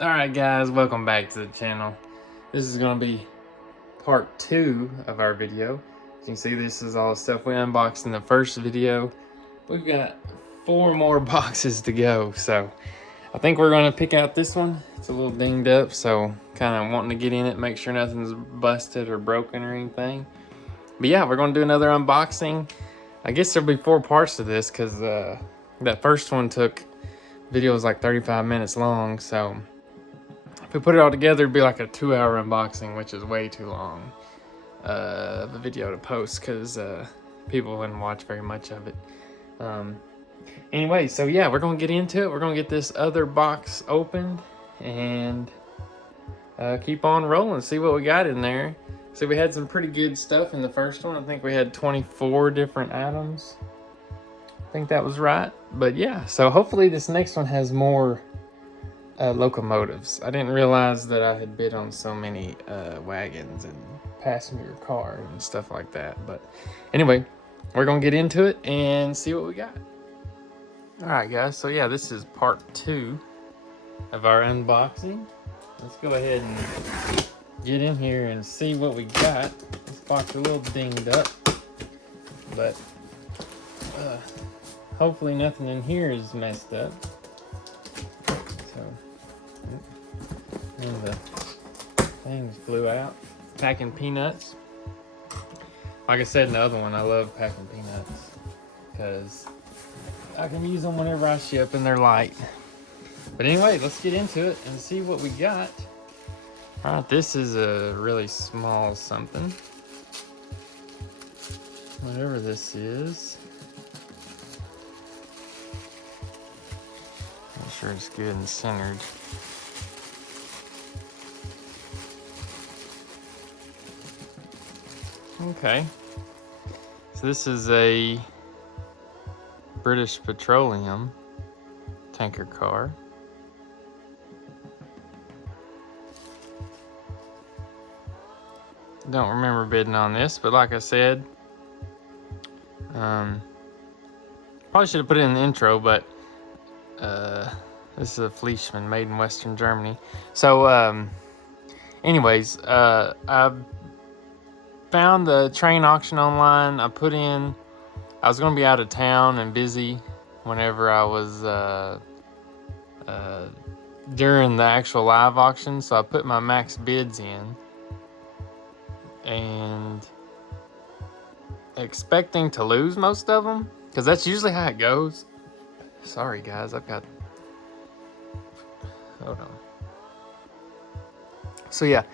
Alright guys, welcome back to the channel. This is going to be part 2 of our video. As you can see, this is all the stuff we unboxed in the first video. We've got 4 more boxes to go, so I think we're going to pick out this one. It's a little dinged up, so kind of wanting to get in it, make sure nothing's busted or broken or anything. But yeah, we're going to do another unboxing. I guess there'll be 4 parts to this because that first one video was like 35 minutes long, so if we put it all together, it'd be like a 2-hour unboxing, which is way too long of a video to post because people wouldn't watch very much of it. Anyway, so yeah, we're gonna get into it. We're gonna get this other box opened and keep on rolling, see what we got in there. So we had some pretty good stuff in the first one. I think we had 24 different items. I think that was right. But yeah, so hopefully this next one has more locomotives. I didn't realize that I had bid on so many wagons and passenger cars and stuff like that. But anyway, we're gonna get into it and see what we got. All right, guys. So yeah, this is part 2 of our unboxing. Let's go ahead and get in here and see what we got. This box is a little dinged up, but hopefully nothing in here is messed up. And the things flew out. Packing peanuts. Like I said in the other one, I love packing peanuts because I can use them whenever I ship and they're light. But anyway, let's get into it and see what we got. All right, this is a really small something. Whatever this is. Make sure it's good and centered. Okay, so this is a British Petroleum tanker car. Don't remember bidding on this, but like I said, probably should have put it in the intro, but this is a Fleischmann made in Western Germany. So anyways, I found the train auction online. I was going to be out of town and busy whenever I was during the actual live auction, so I put my max bids in and expecting to lose most of them because that's usually how it goes. Sorry guys, hold on. So yeah,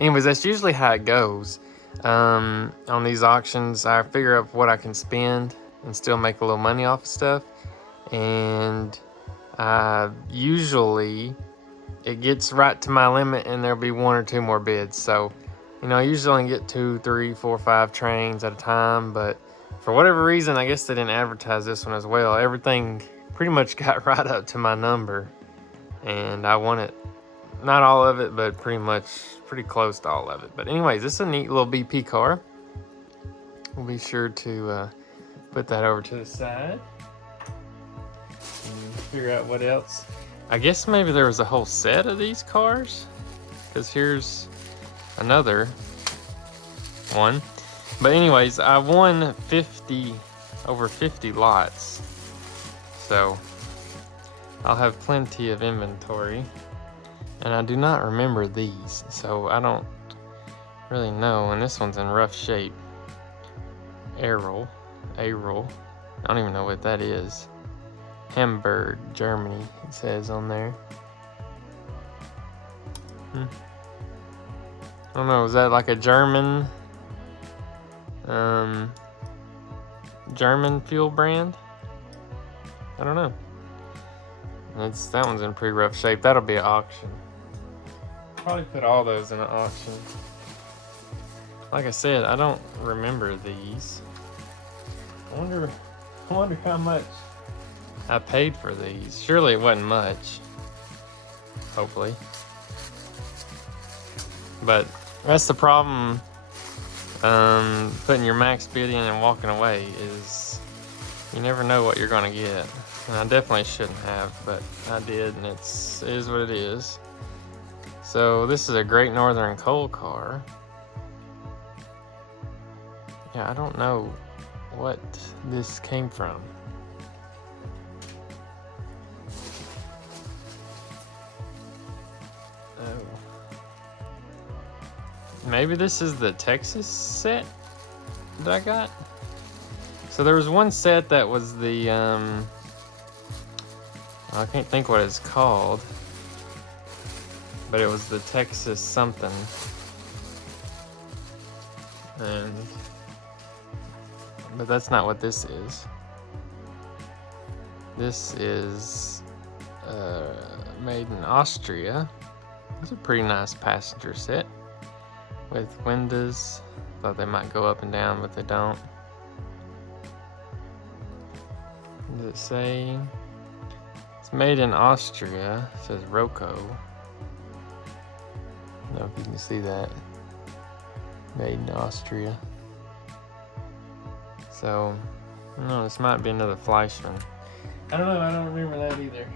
anyways, that's usually how it goes. On these auctions, I figure out what I can spend and still make a little money off of stuff, and usually it gets right to my limit and there'll be 1 or 2 more bids. So you know, I usually only get 2, 3, 4, 5 trains at a time, but for whatever reason, I guess they didn't advertise this one as well. Everything pretty much got right up to my number and I won it. Not all of it, but pretty close to all of it. But anyways, this is a neat little BP car. We'll be sure to put that over to the side and figure out what else. I guess maybe there was a whole set of these cars, because here's another one. But anyways, I won over 50 lots. So I'll have plenty of inventory. And I do not remember these, so I don't really know. And this one's in rough shape. Aral. I don't even know what that is. Hamburg, Germany, it says on there. I don't know, is that like a German fuel brand? I don't know. That one's in pretty rough shape. That'll be an auction. Probably put all those in an auction. Like I said, I don't remember these. I wonder how much I paid for these. Surely it wasn't much. Hopefully. But that's the problem putting your max bid in and walking away, is you never know what you're gonna get. And I definitely shouldn't have, but I did, and it is what it is. So this is a Great Northern coal car. Yeah, I don't know what this came from. Oh. Maybe this is the Texas set that I got? So there was one set that was the, I can't think what it's called, but it was the Texas something. But that's not what this is. This is made in Austria. It's a pretty nice passenger set with windows. Thought they might go up and down, but they don't. Does it say? It's made in Austria. It says Roco. I don't know if you can see that. Made in Austria. So, I don't know, this might be another Fleischmann. I don't know, I don't remember that either.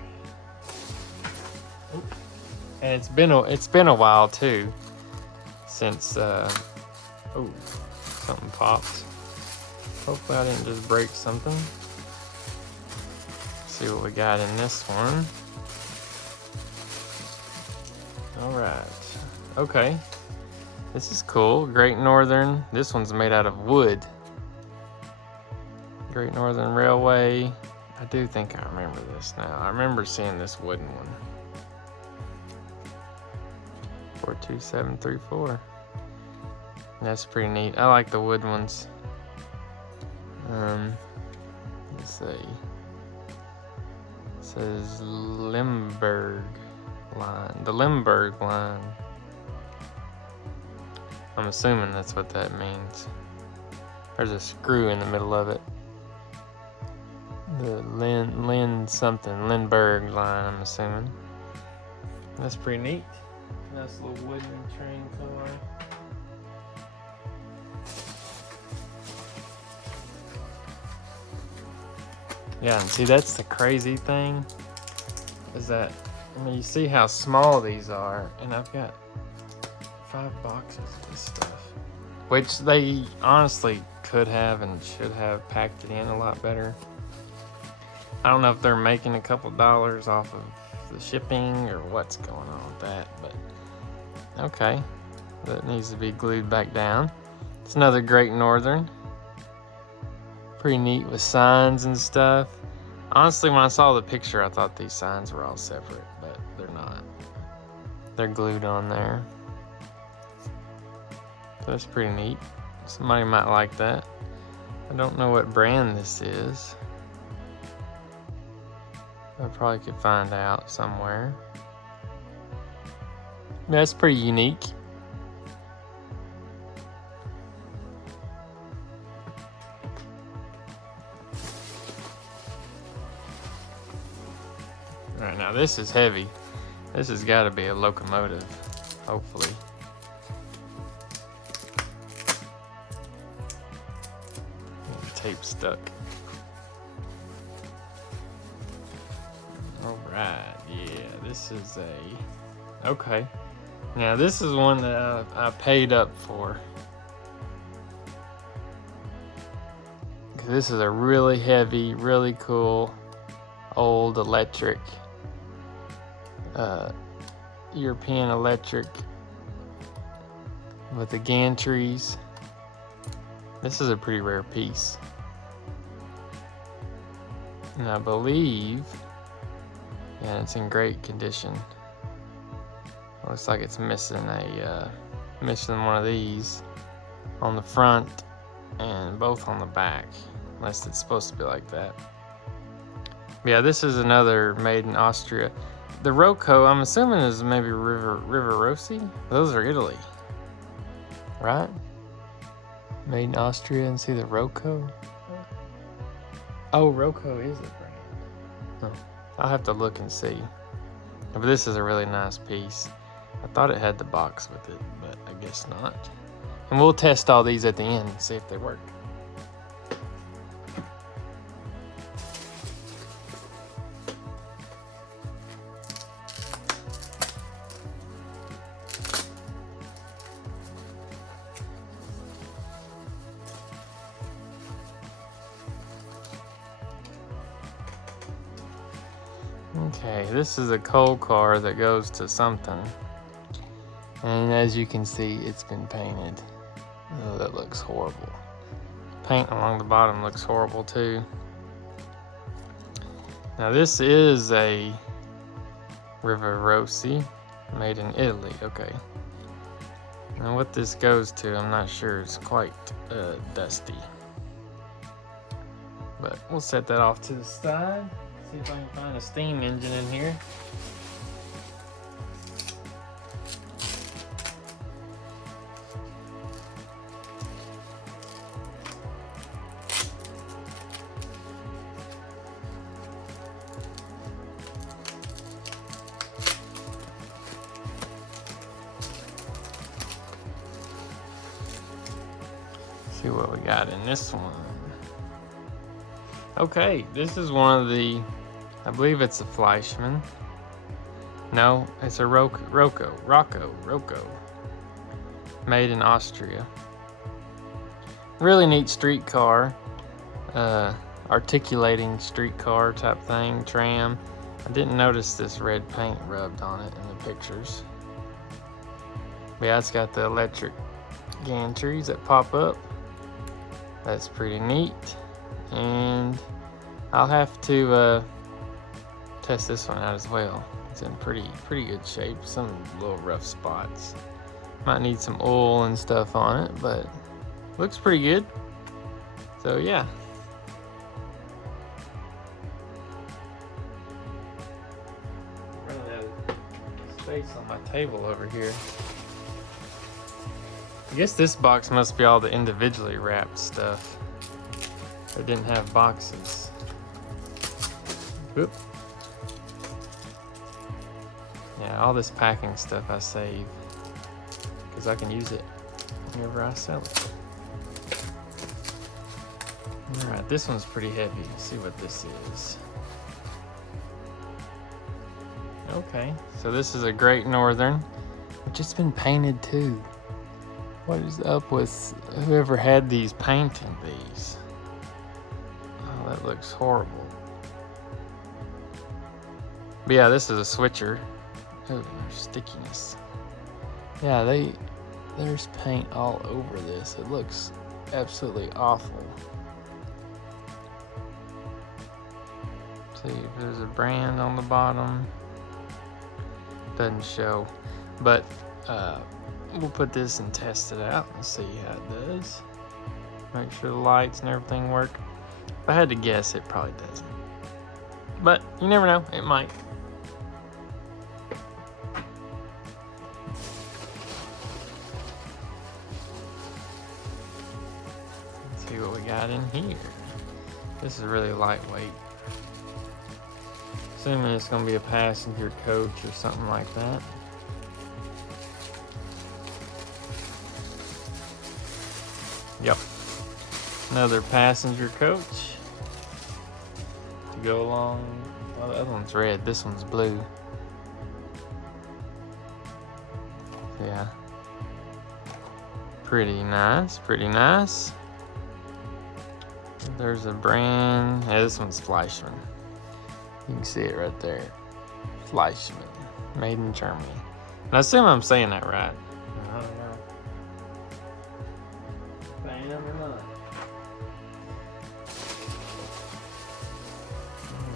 Oop. And it's been a while too since oh, something popped. Hopefully I didn't just break something. Let's see what we got in this one. Alright. Okay. This is cool. Great Northern. This one's made out of wood. Great Northern Railway. I do think I remember this now. I remember seeing this wooden one. 42734. That's pretty neat. I like the wood ones. Let's see. It says Limburg line. The Limburg line. I'm assuming that's what that means. There's a screw in the middle of it. The Lindbergh line, I'm assuming. That's pretty neat. Nice little wooden train car. Yeah, and see, that's the crazy thing, is that, I mean, you see how small these are, and I've got 5 boxes of this stuff, which they honestly could have and should have packed it in a lot better. I don't know if they're making a couple dollars off of the shipping or what's going on with that, but okay. That needs to be glued back down. It's another Great Northern. Pretty neat with signs and stuff. Honestly, when I saw the picture, I thought these signs were all separate, but they're not. They're glued on there. So that's pretty neat. Somebody might like that. I don't know what brand this is. I probably could find out somewhere. That's pretty unique. Alright, now this is heavy. This has got to be a locomotive, hopefully. Tape stuck. Alright, yeah, this is okay. Now this is one that I paid up for. This is a really heavy, really cool, old electric, European electric with the gantries. This is a pretty rare piece. And I believe, yeah, it's in great condition. Looks like it's missing missing one of these on the front and both on the back, unless it's supposed to be like that. Yeah, this is another made in Austria. The Roco, I'm assuming, is maybe River Rossi. Those are Italy, right? Made in Austria, and see the Roco. Oh, Roco is the brand. Oh, I'll have to look and see. But this is a really nice piece. I thought it had the box with it, but I guess not. And we'll test all these at the end and see if they work. Okay, this is a coal car that goes to something. And as you can see, it's been painted. Oh, that looks horrible. Paint along the bottom looks horrible too. Now this is a Rivarossi, made in Italy, okay. Now what this goes to, I'm not sure, it's quite dusty. But we'll set that off to the side. See if I can find a steam engine in here. See what we got in this one. Okay, this is one of the, I believe it's a Fleischmann. No, it's a Rocco. Made in Austria. Really neat street car. Articulating street car type thing, tram. I didn't notice this red paint rubbed on it in the pictures. But yeah, it's got the electric gantries that pop up. That's pretty neat. And I'll have to test this one out as well. It's in pretty good shape. Some little rough spots. Might need some oil and stuff on it, but looks pretty good. So yeah. Running out of space on my table over here. I guess this box must be all the individually wrapped stuff. They didn't have boxes. Whoop. Yeah, all this packing stuff I save because I can use it whenever I sell it. Alright, this one's pretty heavy. Let's see what this is. Okay, so this is a Great Northern, which it's been painted too. What is up with whoever had these painting these? Oh, that looks horrible. But yeah, this is a switcher. Oh, there's stickiness. Yeah, there's paint all over this. It looks absolutely awful. See if there's a brand on the bottom. Doesn't show, but we'll put this and test it out and see how it does. Make sure the lights and everything work. If I had to guess, it probably doesn't. But you never know, it might. Let's see what we got in here. This is really lightweight. Assuming it's going to be a passenger coach or something like that. Yep. Another passenger coach to go along. Oh, the other one's red. This one's blue. Yeah. Pretty nice. Pretty nice. There's a brand. Yeah, this one's Fleischmann. You can see it right there. Fleischmann. Made in Germany. And I assume I'm saying that right. I don't know. Saying them or not.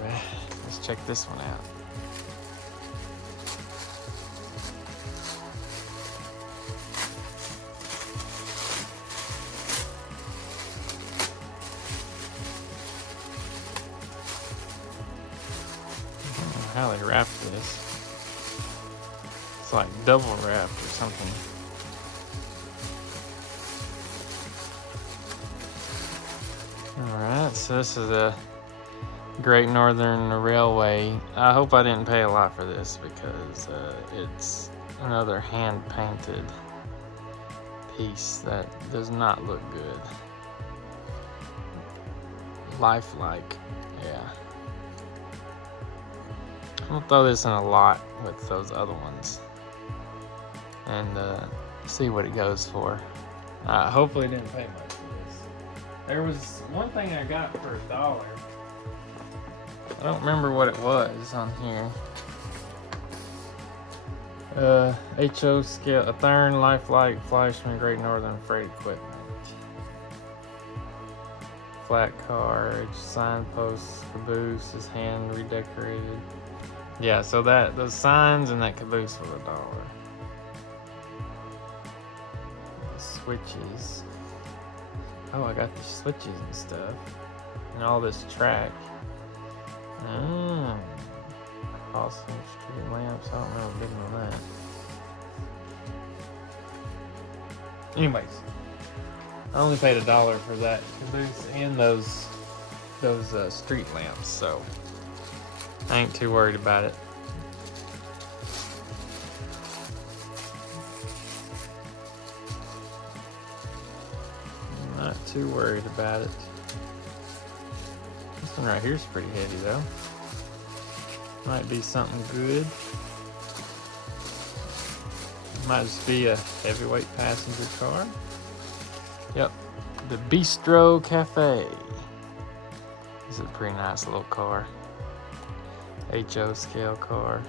Alright, let's check this one out. How they wrapped this. It's like double wrapped or something. Alright, so this is a Great Northern Railway. I hope I didn't pay a lot for this because it's another hand painted piece that does not look good. Lifelike, yeah. I'll throw this in a lot with those other ones and see what it goes for. Hopefully didn't pay much for this. There was one thing I got for $1. I don't remember what it was on here. HO scale, a Thurn, Lifelike, Fleischmann, Great Northern Freight Equipment. Flat car, signpost, caboose is hand redecorated. Yeah, so that those signs and that caboose were $1. The switches. Oh, I got the switches and stuff. And all this track. Awesome street lamps. I don't remember bidding on that. Anyways, I only paid $1 for that caboose and those street lamps, so I ain't too worried about it. Not too worried about it. This one right here is pretty heavy though. Might be something good. Might just be a heavyweight passenger car. Yep, the Bistro Cafe. This is a pretty nice little car. HO scale car.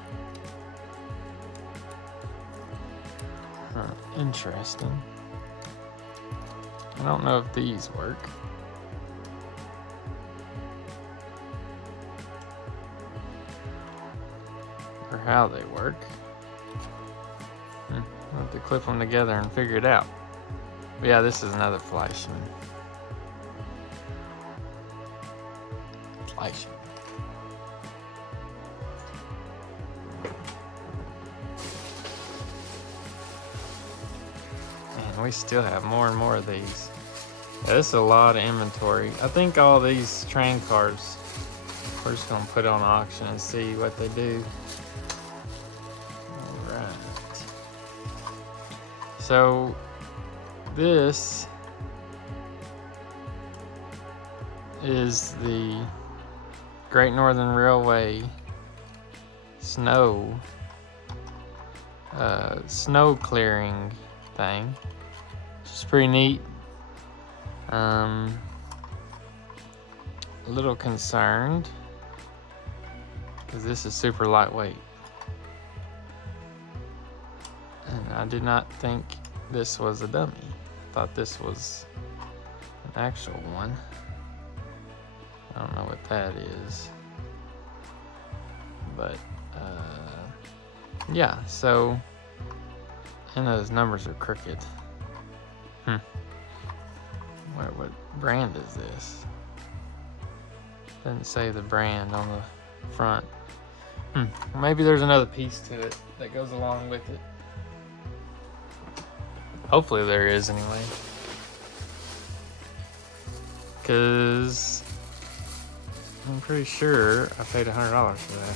Interesting. I don't know if these work. Or how they work. I'll have to clip them together and figure it out. But yeah, this is another Fleischmann. And we still have more and more of these. Yeah, this is a lot of inventory. I think all these train cars, we're just gonna put on auction and see what they do. Alright. So this is the Great Northern Railway snow clearing thing, which is pretty neat. A little concerned because this is super lightweight, and I did not think this was a dummy. I thought this was an actual one. I don't know what that is, but yeah, so, and those numbers are crooked. What brand is this? Doesn't say the brand on the front. Maybe there's another piece to it that goes along with it. Hopefully there is anyway. Because I'm pretty sure I paid $100 for that.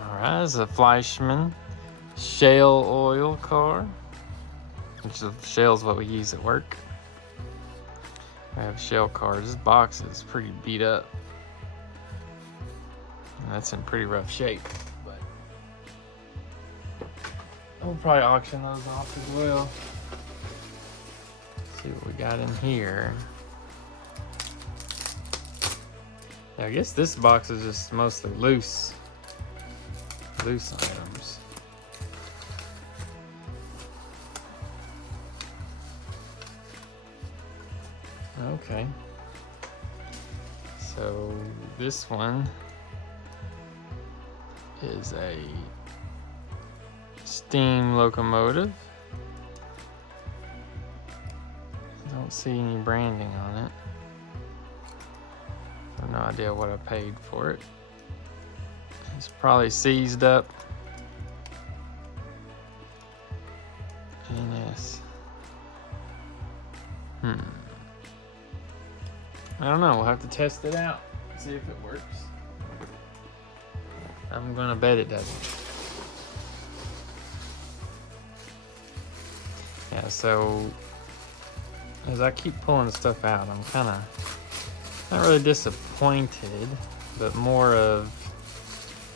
Alright, it's a Fleischmann shale oil car, which is shale's what we use at work. I have shale cars. This box is pretty beat up. And that's in pretty rough shape, but we'll probably auction those off as well. Let's see what we got in here. Yeah, I guess this box is just mostly loose items. Okay. So this one is a steam locomotive. Don't see any branding on it. I have no idea what I paid for it. It's probably seized up. NS. I don't know. We'll have to test it out. See if it works. I'm gonna bet it doesn't. Yeah, so as I keep pulling stuff out, I'm kind of not really disappointed, but more of,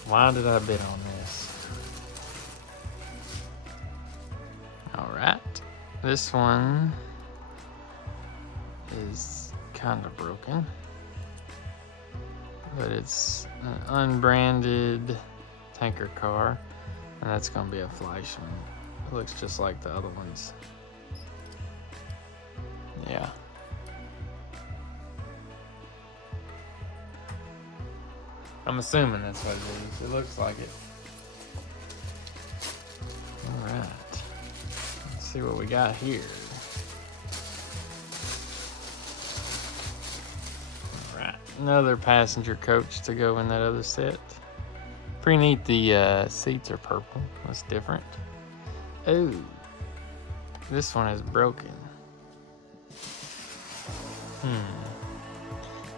why did I bid on this? All right. This one is kind of broken, but it's an unbranded tanker car, and that's gonna be a Fleischmann. It looks just like the other ones. Yeah. I'm assuming that's what it is. It looks like it. Alright. Let's see what we got here. Alright. Another passenger coach to go in that other set. Pretty neat. The seats are purple. That's different. Oh. This one is broken.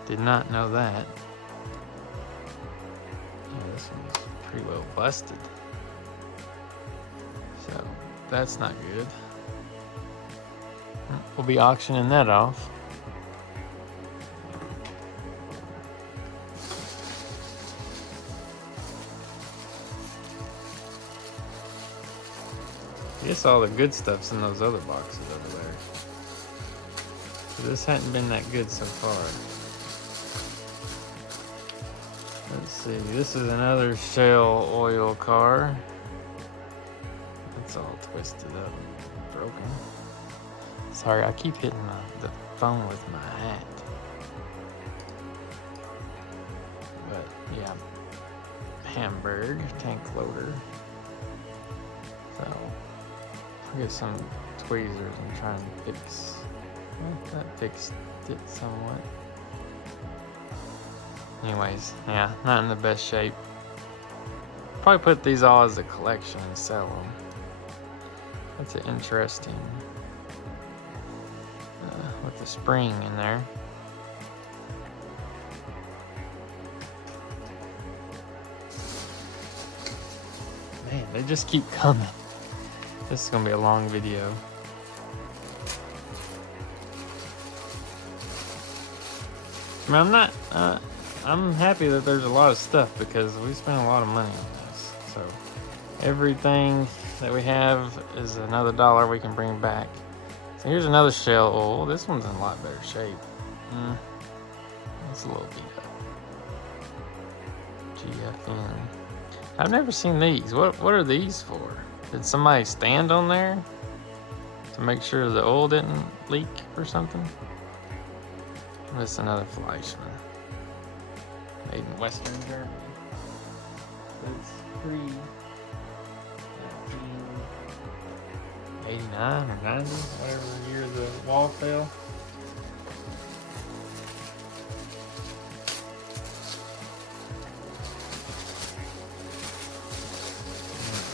Did not know that. Yeah, this one's pretty well busted. So that's not good. We'll be auctioning that off. I guess all the good stuff's in those other boxes over there. So this hadn't been that good so far. Let's see, this is another Shell oil car. It's all twisted up and broken. Sorry, I keep hitting the phone with my hat. But yeah, Hamburg tank loader. So I'll get some tweezers and try and fix. Well, that fixed it somewhat. Anyways, yeah, not in the best shape. Probably put these all as a collection and sell them. That's an interesting with the spring in there. Man, they just keep coming. This is gonna be a long video. I mean, I'm not. I'm happy that there's a lot of stuff because we spent a lot of money on this. So everything that we have is another dollar we can bring back. So here's another Shell oil. This one's in a lot better shape. It's a little beat up. GFN. I've never seen these. What are these for? Did somebody stand on there to make sure the oil didn't leak or something? This is another Fleischmann. Made in Western Germany. It's pre 1989 or 90, whatever year the wall fell.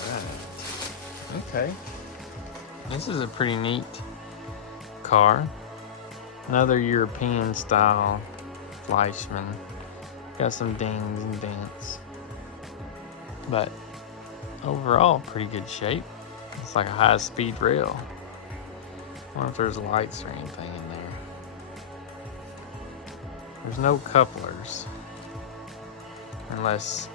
Alright. Okay. This is a pretty neat car. Another European style Fleischmann. Got some dings and dents. But overall, pretty good shape. It's like a high-speed rail. I wonder if there's lights or anything in there. There's no couplers. Unless,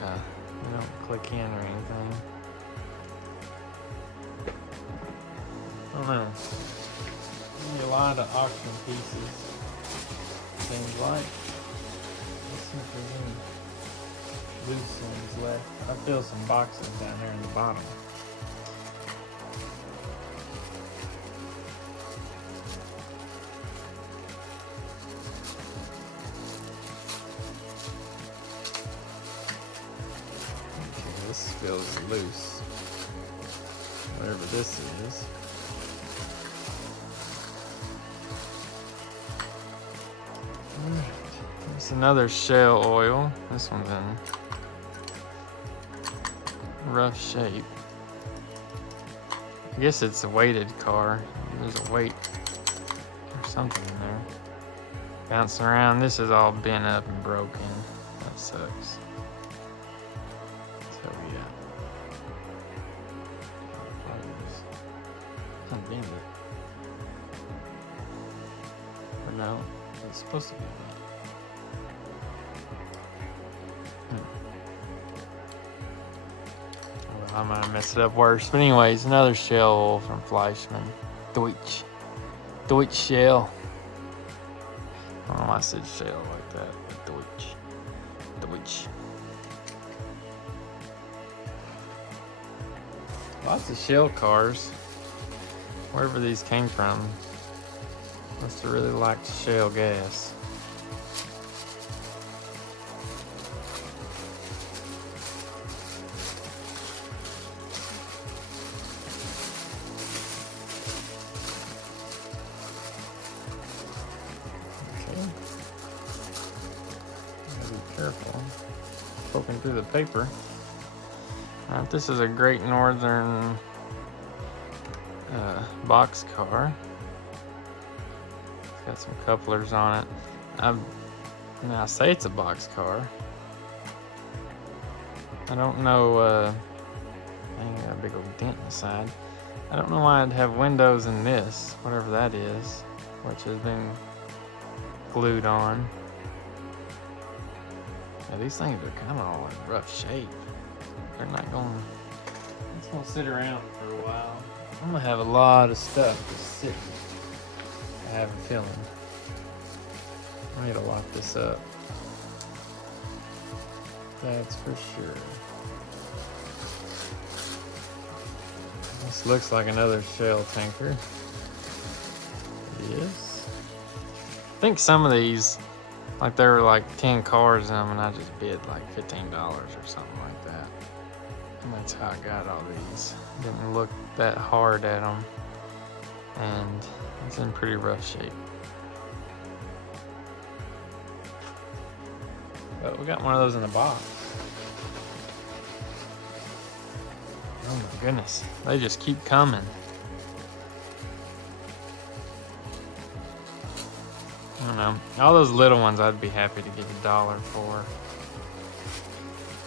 yeah, you don't click in or anything. I don't know. Maybe a lot of auction pieces. Seems like. Let's see if there's any loose ones left. I feel some boxes down there in the bottom. Okay, this feels loose. Whatever this is. Alright, there's another Shell oil. This one's in rough shape. I guess it's a weighted car. There's a weight or something in there. Bouncing around. This is all bent up and broken. That sucks. So yeah. Unbend it. Or no, it's supposed to be bent. I might have messed it up worse. But anyways, another shell from Fleischmann. Deutsch shell. I don't know why I said shell like that. Deutsch. Lots of shell cars. Wherever these came from, must have really liked shale gas. Careful, poking through the paper. This is a Great Northern box car. It's got some couplers on it. I say it's a box car. I don't know. I got a big old dent in the side. I don't know why I'd have windows in this, whatever that is, which has been glued on. Yeah, these things are kind of all in rough shape. They're not going. It's gonna sit around for a while. I'm gonna have a lot of stuff just sitting. I have a feeling. I need to lock this up. That's for sure. This looks like another shell tanker. Yes. I think some of these, like there were like 10 cars in them, and I just bid like $15 or something like that. And that's how I got all these. Didn't look that hard at them, and it's in pretty rough shape. But we got one of those in the box. Oh my goodness, they just keep coming. I don't know. All those little ones I'd be happy to give $1 for.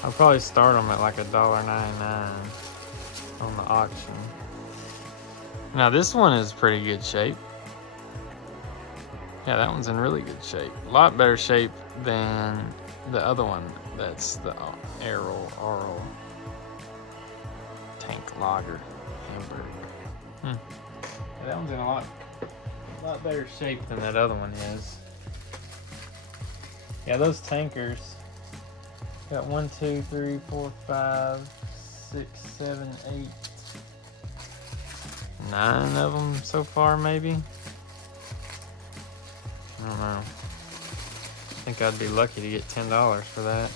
I'll probably start them at like $1.99 on the auction. Now this one is pretty good shape. Yeah, that one's in really good shape. A lot better shape than the other one. That's the Aral Tank Lager Hamburg. Yeah, that one's in a lot better shape than that other one is. Yeah, those tankers got 1, 2, 3, 4, 5, 6, 7, 8, 9 of them so far, maybe. I don't know. I think I'd be lucky to get $10 for that,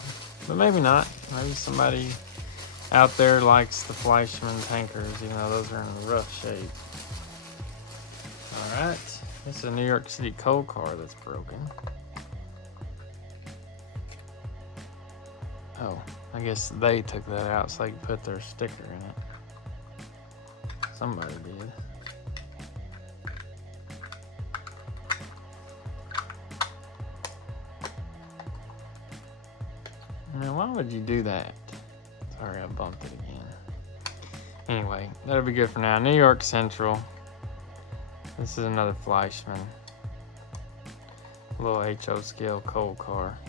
but maybe not. Maybe somebody out there likes the Fleischmann tankers, even though those are in rough shape. All right, this is a New York City coal car that's broken. Oh, I guess they took that out so they could put their sticker in it. Somebody did. Man, why would you do that? Sorry, I bumped it again. Anyway, that'll be good for now. New York Central. This is another Fleischmann. A little HO scale coal car.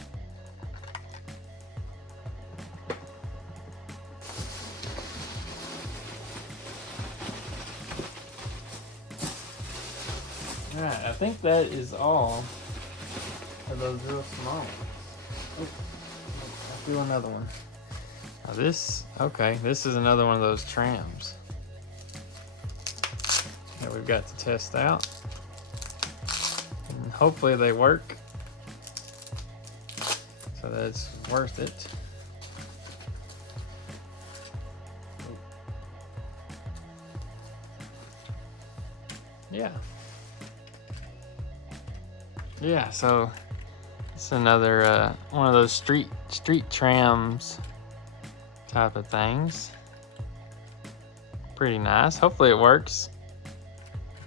Alright, I think that is all of those real small ones. Oh, I'll do another one. Now this is another one of those trams that we've got to test out. And hopefully they work, so that it's worth it. Yeah, so it's another one of those street trams type of things. Pretty nice. Hopefully it works.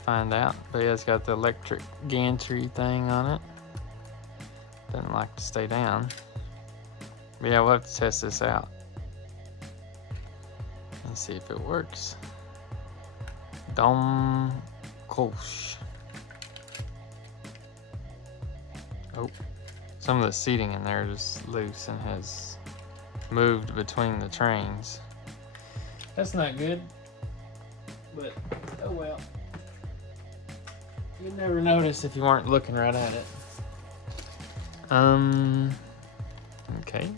Find out. But yeah, it's got the electric gantry thing on it. Doesn't like to stay down. But yeah, we'll have to test this out and see if it works. Dom Kolsch. Oh, some of the seating in there is loose and has moved between the trains. That's not good. But, oh well. You'd never notice if you weren't looking right at it. Okay.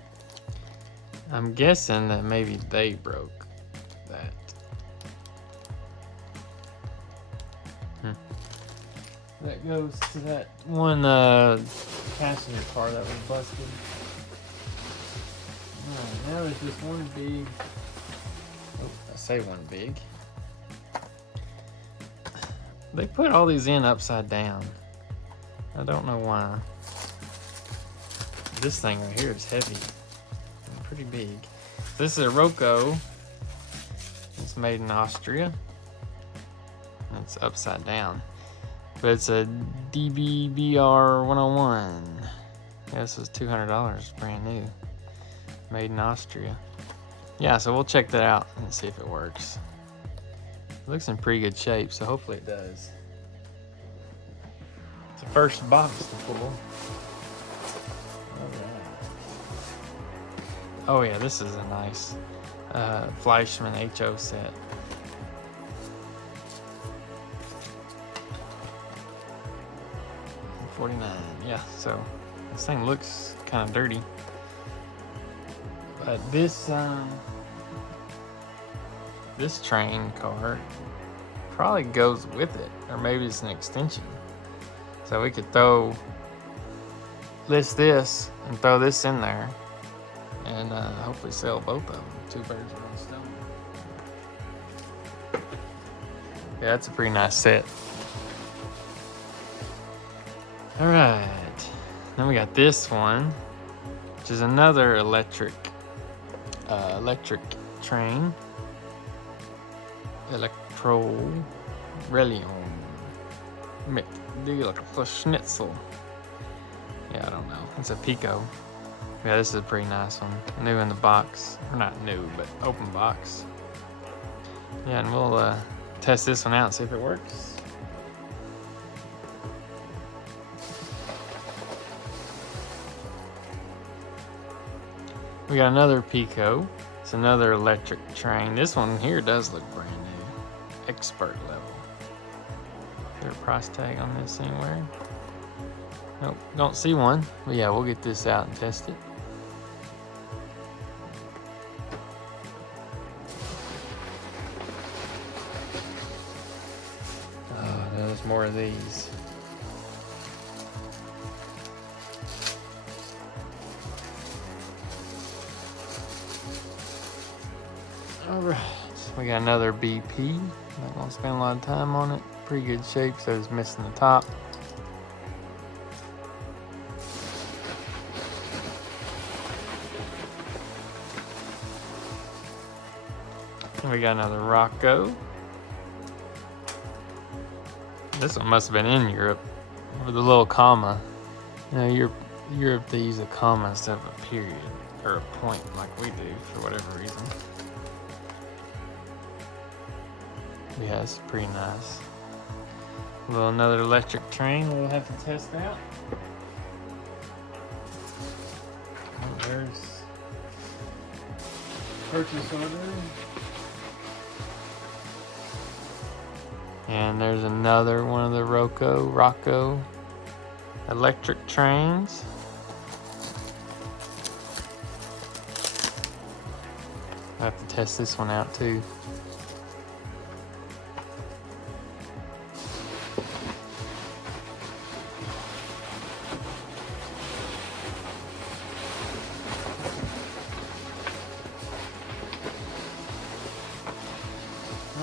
I'm guessing that maybe they broke that. That goes to that one passenger car that was busted. Alright, now there's just one big, oh, I say one big. They put all these in upside down. I don't know why. This thing right here is heavy and pretty big. This is a Roco. It's made in Austria. It's upside down. But it's a DBBR 101. Yeah, this is $200, brand new. Made in Austria. Yeah, so we'll check that out and see if it works. It looks in pretty good shape, so hopefully it does. It's the first box to pull. Oh yeah, this is a nice Fleischmann HO set. $49, yeah, so this thing looks kind of dirty. But this train car probably goes with it, or maybe it's an extension. So we could list this and throw this in there, and hopefully sell both of them. Two birds with one stone. Yeah, that's a pretty nice set. All right, then we got this one, which is another electric train. Electro Relium mit Deluxe Schnitzel. Yeah, I don't know. It's a Pico. Yeah, this is a pretty nice one. New in the box. Or not new, but open box. Yeah, and we'll test this one out and see if it works. We got another Pico. It's another electric train. This one here does look brand new. Expert level. Is there a price tag on this anywhere? Nope, don't see one. But yeah, we'll get this out and test it. Oh, there's more of these. Alright, we got another BP. Not gonna spend a lot of time on it. Pretty good shape, so it's missing the top. And we got another Roco. This one must have been in Europe with a little comma. You know, Europe they use a comma instead of a period or a point like we do for whatever reason. Yeah, it's pretty nice. Well, another electric train we'll have to test out. Oh, there's purchase order. And there's another one of the Roco electric trains. I have to test this one out too.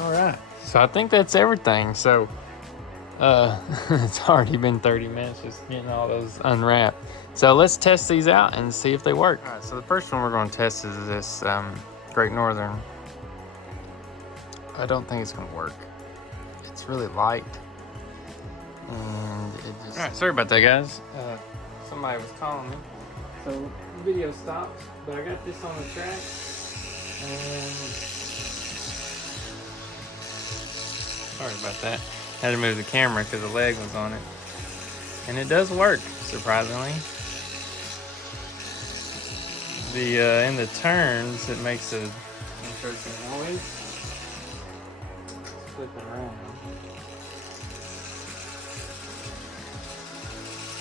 Alright, so I think that's everything. So it's already been 30 minutes just getting all those unwrapped. So let's test these out and see if they work. Alright, so the first one we're going to test is this Great Northern. I don't think it's going to work. It's really light. And it just... Alright, sorry about that, guys. Somebody was calling me. So the video stopped, but I got this on the track. And... sorry about that. Had to move the camera because the leg was on it. And it does work, surprisingly. In the turns, it makes an interesting noise. flipping around.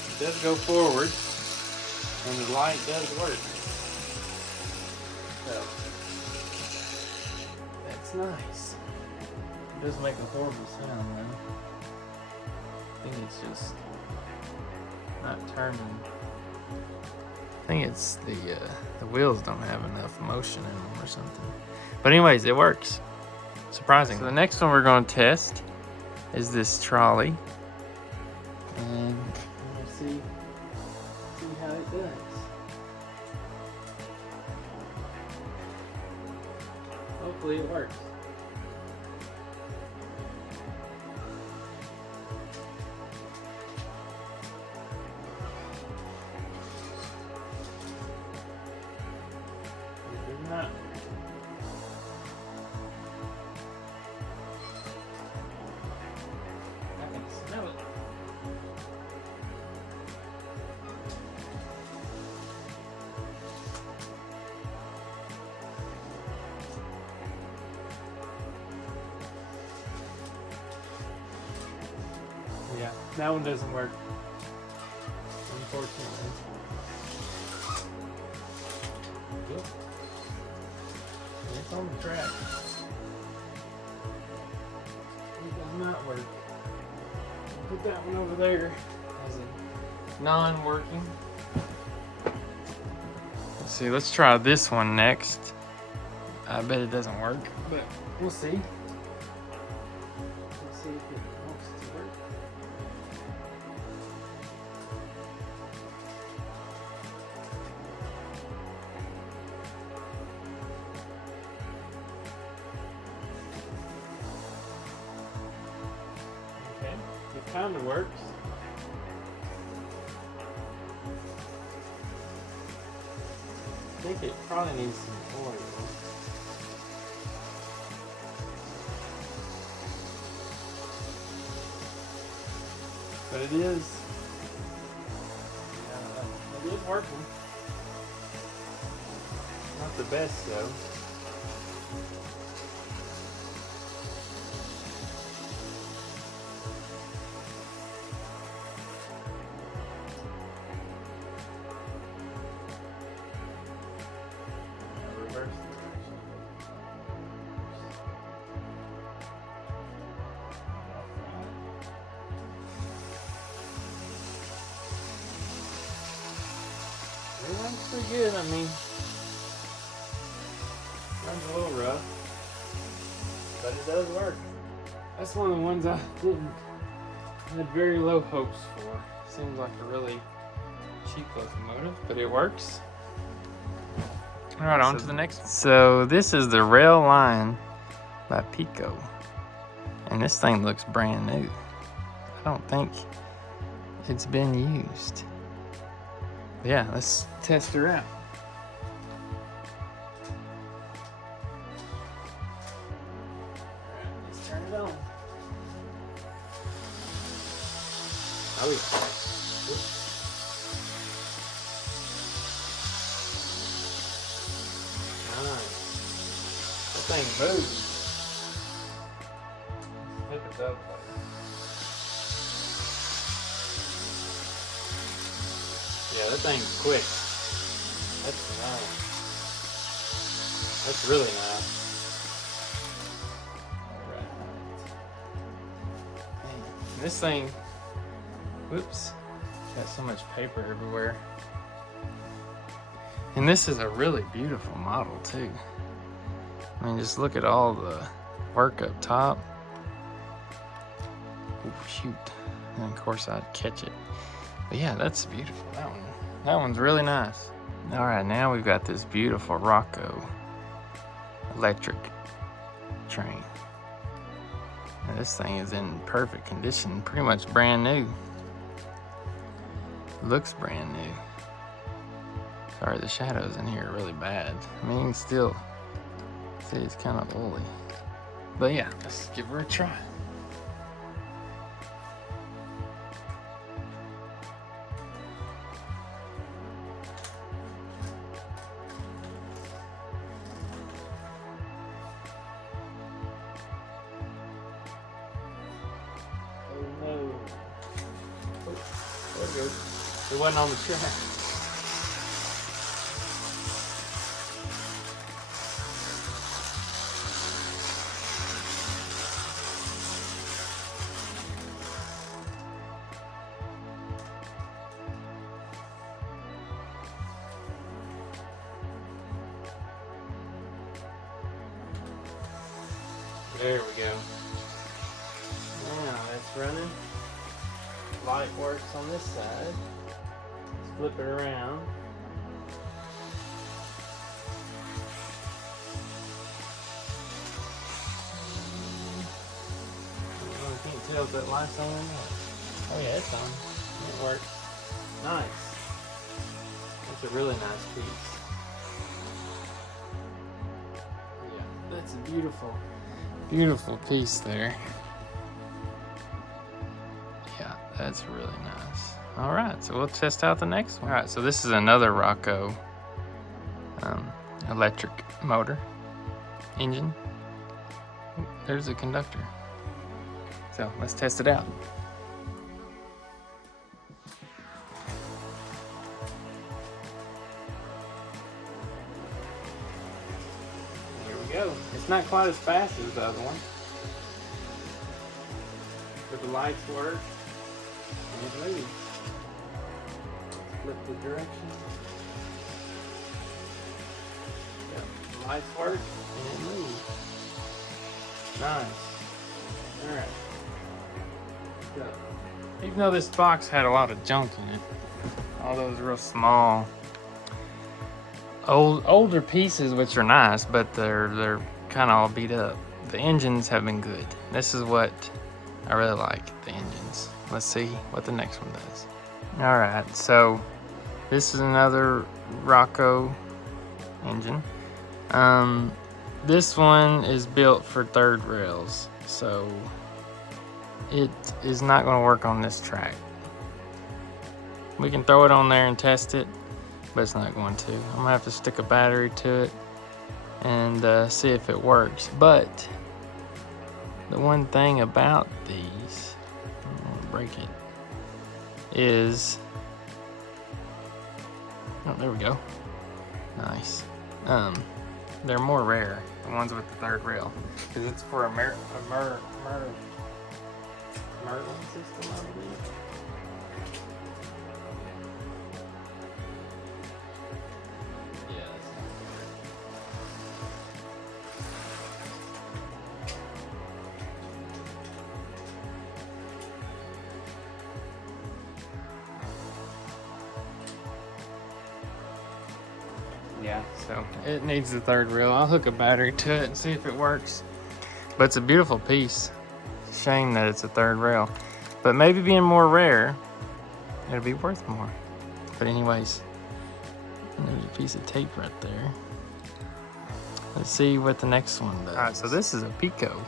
It does go forward, and the light does work. So, that's nice. It does make a horrible sound though. I think it's just not turning. I think it's the wheels don't have enough motion in them or something. But anyways, it works. Surprising. So the next one we're going to test is this trolley, and we'll see how it does. Hopefully it works. It did not. I can smell it. Yeah, that one doesn't work, unfortunately. Yep. It's on the track. It does not work. Put that one over there as a non-working. Let's see, let's try this one next. I bet it doesn't work, but we'll see. Let's see if it wants to work. Okay, it kind of works. I think it probably needs some oil. But it is working. Not the best though. Reverse. It runs pretty good. I mean, runs a little rough, but it does work. That's one of the ones I had very low hopes for. Seems like a really cheap locomotive, but it works. All right, on to the next one. So this is the Rail Line by Pico, and this thing looks brand new. I don't think it's been used. Yeah, let's test her out. Alright, let's turn it on. Oh yeah. Whoops. Nice. That thing moves. Flip it up. Yeah, that thing's quick. That's nice. That's really nice. Alright. This thing, whoops, got so much paper everywhere. And this is a really beautiful model too. I mean, just look at all the work up top. Ooh, shoot. And of course I'd catch it. But yeah, that's beautiful, that one. That one's really nice. All right, now we've got this beautiful Rocco electric train. Now this thing is in perfect condition, pretty much brand new. Looks brand new. Sorry, the shadows in here are really bad. I mean, you can still see it's kind of woolly. But yeah, let's give her a try. it goes. It wasn't on the track. There we go. Now that's running. Light works on this side. Let's flip it around. I can't tell if that light's on or not. Oh yeah, it's on. It works. Nice. That's a really nice piece. Yeah, that's a beautiful, beautiful piece there. Yeah, that's really nice. All right, so we'll test out the next one. All right, so this is another Rocco electric motor engine. Ooh, there's a conductor. So let's test it out. Here we go. It's not quite as fast as the other one, but the lights work and it moves. Flip the direction. Yep. The lights work and it moves. Nice. Alright. So, even though this box had a lot of junk in it, all those real small older pieces, which are nice, but they're kind of all beat up. The engines have been good. This is what I really like, the engines. Let's see what the next one does. Alright, so this is another Rocco engine. This one is built for third rails, so it is not going to work on this track. We can throw it on there and test it, but it's not going to. I'm going to have to stick a battery to it and see if it works. But the one thing about these, I'm going to break it, is, oh, there we go. Nice. They're more rare, the ones with the third rail, because it's for a Merlin system, I believe. Yeah, that's not Yeah, so it needs the third rail. I'll hook a battery to it and see if it works. But it's a beautiful piece. Shame that it's a third rail. But maybe being more rare, it'll be worth more. But anyways, there's a piece of tape right there. Let's see what the next one does. Alright, so this is a Pico.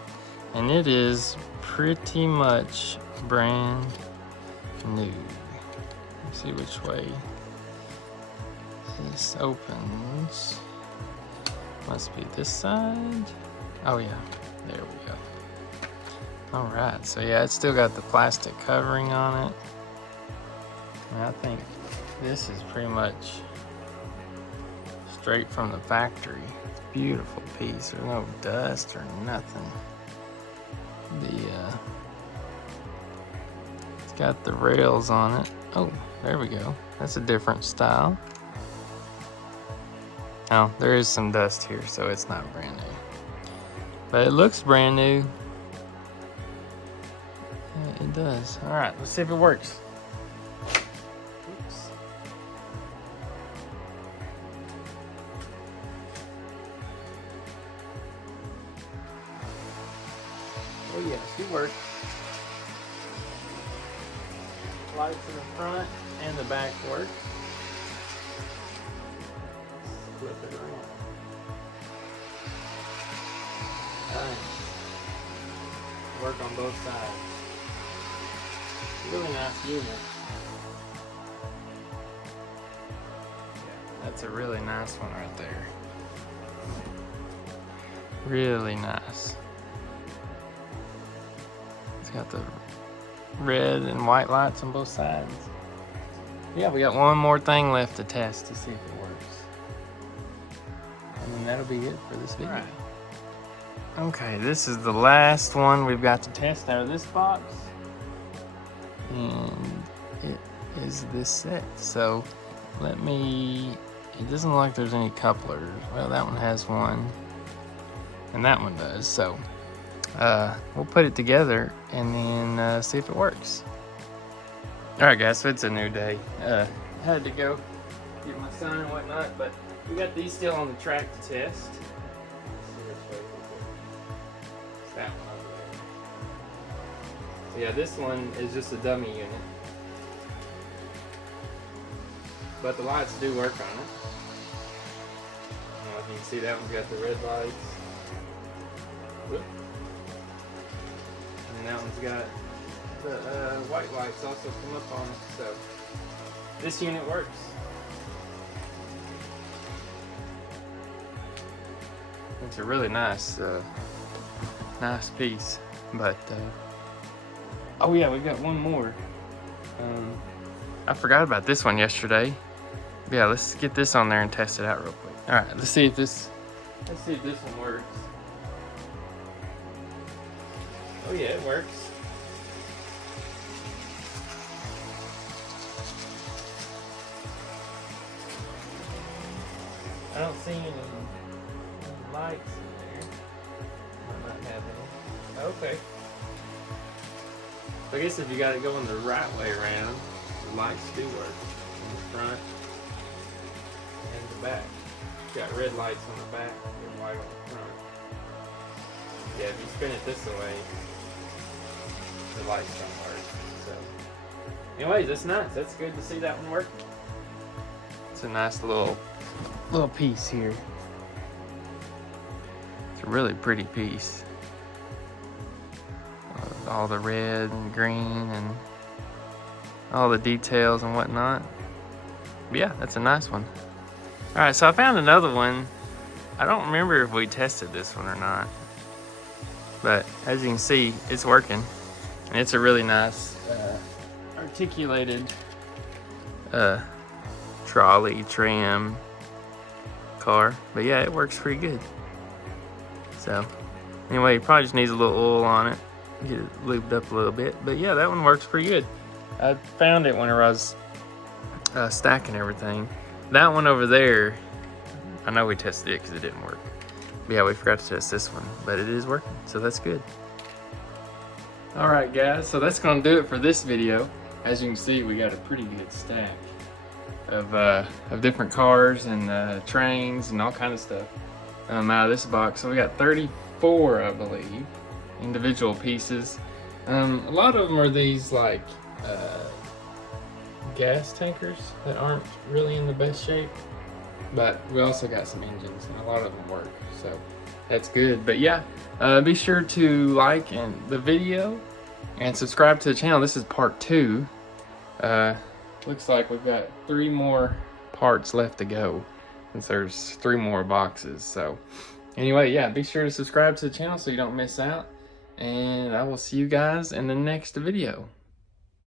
And it is pretty much brand new. Let's see which way this opens. Must be this side. Oh yeah, there we go. All right, so yeah, it's still got the plastic covering on it. And I think this is pretty much straight from the factory. It's a beautiful piece. There's no dust or nothing. It's got the rails on it. Oh, there we go. That's a different style. Oh, there is some dust here, so it's not brand new. But it looks brand new. Yeah, it does. All right, let's see if it works. Oops. Oh yeah, she works. Lights in the front and the back work. Flip it around. Nice. Work on both sides. Really nice unit. Yeah, that's a really nice one right there. Really nice. It's got the red and white lights on both sides. Yeah, we got one more thing left to test to see if it works. And then that'll be it for this video. Right. Okay, this is the last one we've got to test out of this box. And it is this set. So let me, it doesn't look like there's any couplers. Well, that one has one. And that one does. So we'll put it together and then see if it works. Alright guys, so it's a new day. Had to go get my son and whatnot, but we got these still on the track to test. It's that one over there. So yeah, this one is just a dummy unit. But the lights do work on it. I don't know if you can see that one's got the red lights. Whoop. And that one's got the white lights also come up on it, so this unit works. It's a really nice piece, but oh yeah, we got one more. I forgot about this one yesterday. Yeah, let's get this on there and test it out real quick. All right, let's see if this one works. Oh yeah, it works. I don't see any lights in there. Might not have any. Okay. So I guess if you got it going the right way around, the lights do work in the front and the back. You got red lights on the back and white on the front. Yeah, if you spin it this way, the lights don't work. So, anyways, that's nice. That's good to see that one working. It's a nice little piece here. It's a really pretty piece. All the red and green and all the details and whatnot. But yeah, that's a nice one. Alright, so I found another one. I don't remember if we tested this one or not. But as you can see, it's working. And it's a really nice articulated trolley, tram, car. But yeah, it works pretty good. So anyway, it probably just needs a little oil on it, get it lubed up a little bit. But yeah, that one works pretty good. I found it whenever I was stacking everything. That one over there, I know we tested it because it didn't work. But yeah, we forgot to test this one, but it is working, so that's good. Alright guys, so that's going to do it for this video. As you can see, we got a pretty good stack of different cars and trains and all kind of stuff out of this box. So we got 34, I believe, individual pieces. A lot of them are these like gas tankers that aren't really in the best shape, but we also got some engines and a lot of them work, so that's good. But yeah, be sure to like the video and subscribe to the channel. This is part 2. Looks like we've got 3 more parts left to go since there's 3 more boxes. So anyway, yeah, be sure to subscribe to the channel so you don't miss out, and I will see you guys in the next video.